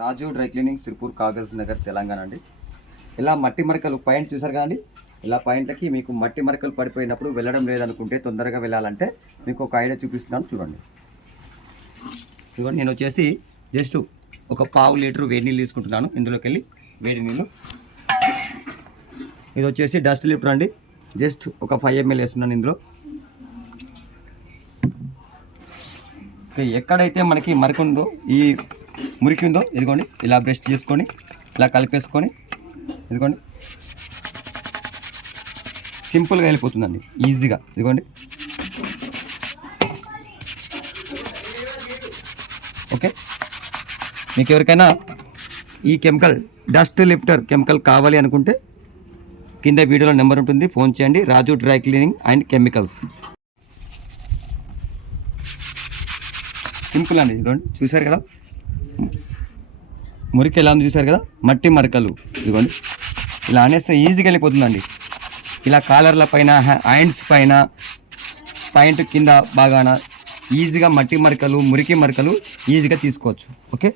రాజు dry cleaning Sirpur Kagaz Nagar Telangana అండి. ఇలా మట్టి మరకలు పాయింట్ చూసారు కదండి? ఇలా పాయింట్కి మీకు మట్టి మరకలు పడిపోయినప్పుడు వెళ్ళడం లేదనుకుంటే తొందరగా వెళ్ళాలంటే మీకు ఒక ఐడియా చూపిస్తున్నాను చూడండి. ఇదిగోండి నేను వచ్చేసి జస్ట్ ఒక పావు లీటర్ వేడి నీళ్ళు తీసుకుంటున్నాను. ఇందులోకి వెళ్ళి వేడి నీళ్ళు. ఇది వచ్చేసి డస్ట్ లిఫ్టర్ అండి. జస్ట్ ఒక ఫైవ్ ఎంఎల్ వేస్తున్నాను ఇందులో. ఎక్కడైతే మనకి మరకుందో ఈ మురికి ఉందో ఇదిగోండి ఇలా బ్రష్ చేసుకొని ఇలా కలిపేసుకొని ఇదిగోండి. సింపుల్గా వెళ్ళిపోతుందండి ఈజీగా. ఇదిగోండి. ఓకే. మీకు ఎవరికైనా ఈ కెమికల్ డస్ట్ లిఫ్టర్ కెమికల్ కావాలి అనుకుంటే కింద వీడియోలో నెంబర్ ఉంటుంది ఫోన్ చేయండి. Raju dry cleaning and chemicals. Simple అండి ఇదిగోండి. చూశారు కదా? మురికి ఎలా ఉంది చూశారు కదా? మట్టి మరకలు. ఇదిగోండి. ఇలా అనేస్తే ఈజీగా వెళ్ళిపోతుందండి. ఇలా కాలర్ల పైన హ్యాండ్స్ పైన పాయింట్ కింద బాగాన ఈజీగా మట్టి మరకలు మురికి మరకలు ఈజీగా తీసుకోవచ్చు. ఓకే?